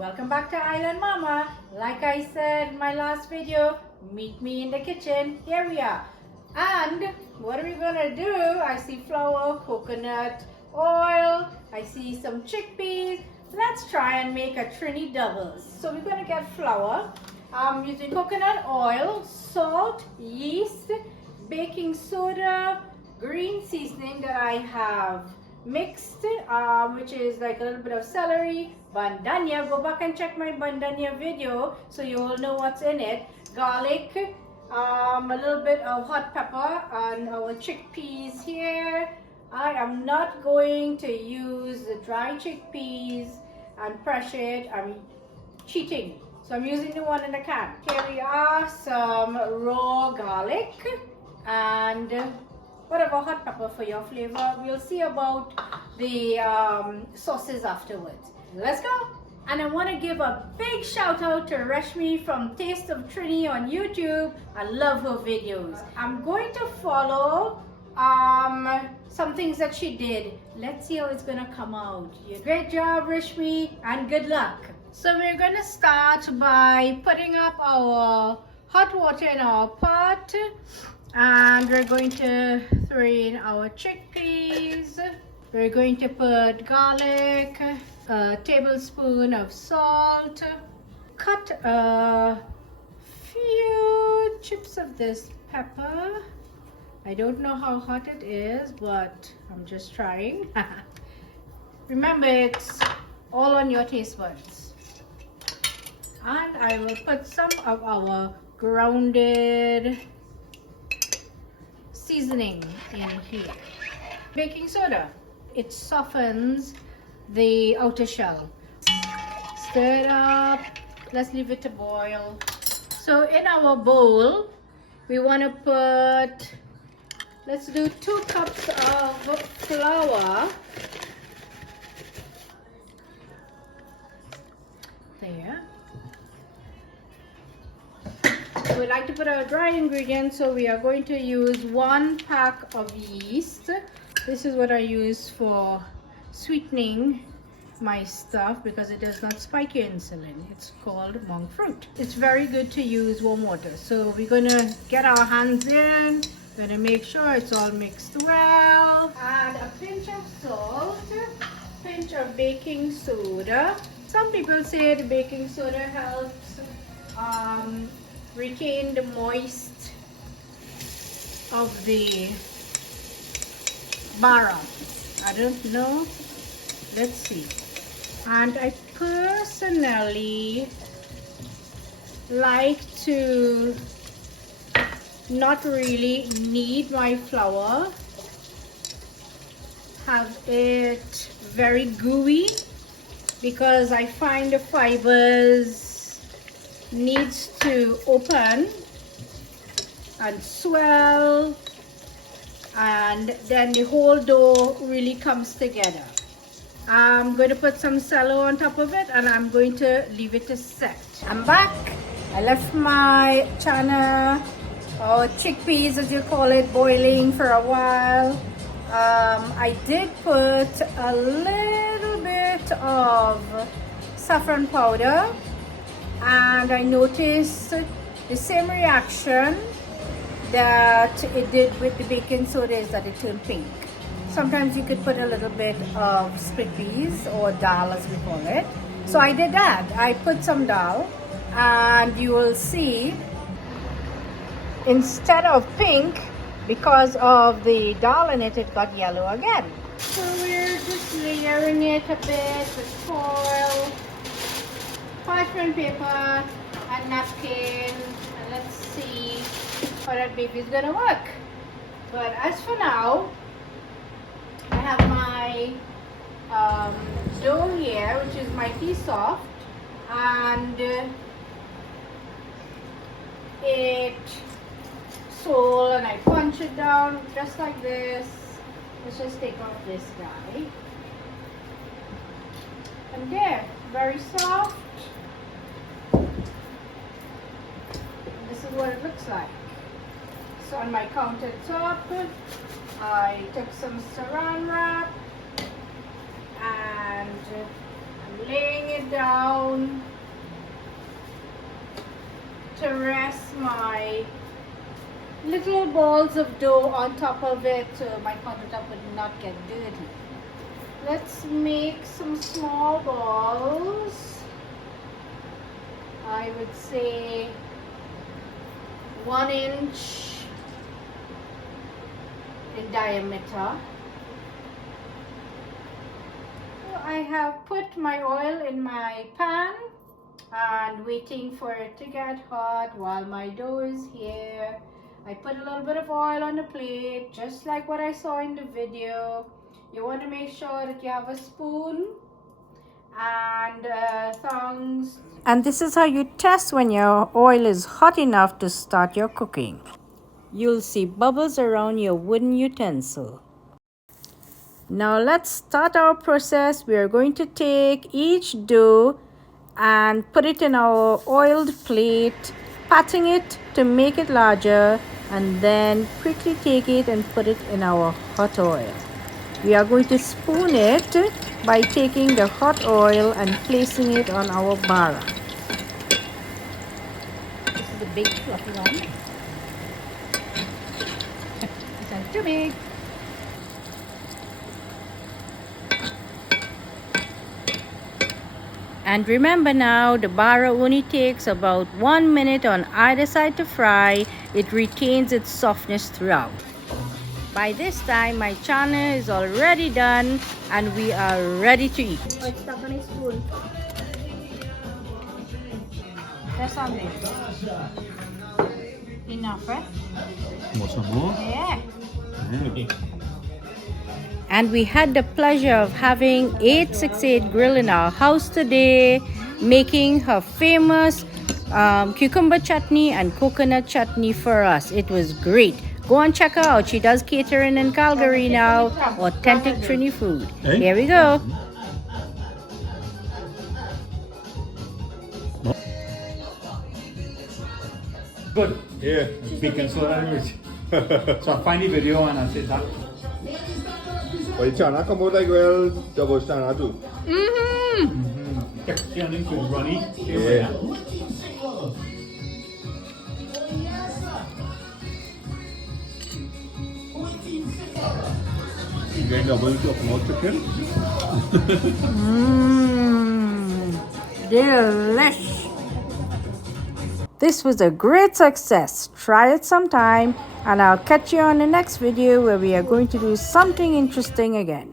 welcome back to Island Mama. Like I said in my last video, meet me in the kitchen. Here we are. And what are we gonna do? I see flour, coconut oil, I see some chickpeas. Let's try and make a Trini doubles. So we're gonna get flour. I'm using coconut oil, salt, yeast, baking soda, green seasoning that I have mixed, which is like a little bit of celery, bandania. Go back and check my bandania video so you will know what's in it. Garlic, a little bit of hot pepper, and our chickpeas here. I am not going to use the dry chickpeas and crush it. I'm cheating, so I'm using the one in the can. Here we are, some raw garlic and whatever hot pepper for your flavor. We'll see about the sauces afterwards. Let's go. And I want to give a big shout out to Reshmi from Taste of Trini on YouTube. I love her videos. I'm going to follow some things that she did. Let's see how it's gonna come out. Great job, Reshmi, and good luck. So we're gonna start by putting up our hot water in our pot, and we're going to throw in our chickpeas. We're going to put garlic, a tablespoon of salt, cut a few chips of this pepper. I don't know how hot it is, but I'm just trying. Remember, it's all on your taste buds. And I will put some of our grounded seasoning in here. Baking soda. It softens the outer shell. Stir it up. Let's leave it to boil. So in our bowl, we want to put, let's do 2 cups of flour. There. We like to put our dry ingredients, so we are going to use 1 pack of yeast. This is what I use for sweetening my stuff because it does not spike your insulin. It's called monk fruit. It's very good to use warm water. So we're going to get our hands in. We're going to make sure it's all mixed well. Add a pinch of salt, pinch of baking soda. Some people say the baking soda helps retain the moist of the bara. I don't know. Let's see. And I personally like to not really knead my flour, have it very gooey, because I find the fibers needs to open and swell, and then the whole dough really comes together. I'm going to put some cello on top of it, and I'm going to leave it to set. I'm back. I left my channa, or chickpeas as you call it, boiling for a while. I did put a little bit of saffron powder, and I noticed the same reaction that it did with the baking soda, is that it turned pink. Sometimes you could put a little bit of split peas, or dal as we call it. So I did that. I put some dal, and you will see instead of pink, because of the dal in it, it got yellow again. So we're just layering it a bit with foil, parchment paper, and napkin, and let's see how that baby is gonna work. But as for now, I have my dough here, which is mighty soft, and it swole, and I punch it down just like this. Let's just take off this guy, and there, very soft. This is what it looks like. So on my countertop, I took some saran wrap, and I'm laying it down to rest my little balls of dough on top of it so my countertop would not get dirty. Let's make some small balls. I would say 1 inch in diameter. So I have put my oil in my pan and waiting for it to get hot while my dough is here. I put a little bit of oil on the plate, just like what I saw in the video. You want to make sure that you have a spoon and tongs. And this is how you test when your oil is hot enough to start your cooking. You'll see bubbles around your wooden utensil. Now let's start our process. We are going to take each dough and put it in our oiled plate, patting it to make it larger, and then quickly take it and put it in our hot oil. We are going to spoon it by taking the hot oil and placing it on our bara. This is a big fluffy one. This is too big. And remember now, the bara only takes about 1 minute on either side to fry. It retains its softness throughout. By this time, my channa is already done and we are ready to eat. Oh, it's stuck on a spoon. Press on it. Enough, right? Want some more? Yeah. Okay. And we had the pleasure of having 868 Grill in our house today, making her famous cucumber chutney and coconut chutney for us. It was great. Go and check her out. She does catering in Calgary now. Authentic Trini food. Hey? Here we go. Good. Yeah, baking soda rich. So I find the video and I say that. But the channa come out like well, double channa too. Texture and it's runny. Yeah. You getting double chopped more chicken? Delish. This was a great success. Try it sometime and I'll catch you on the next video where we are going to do something interesting again.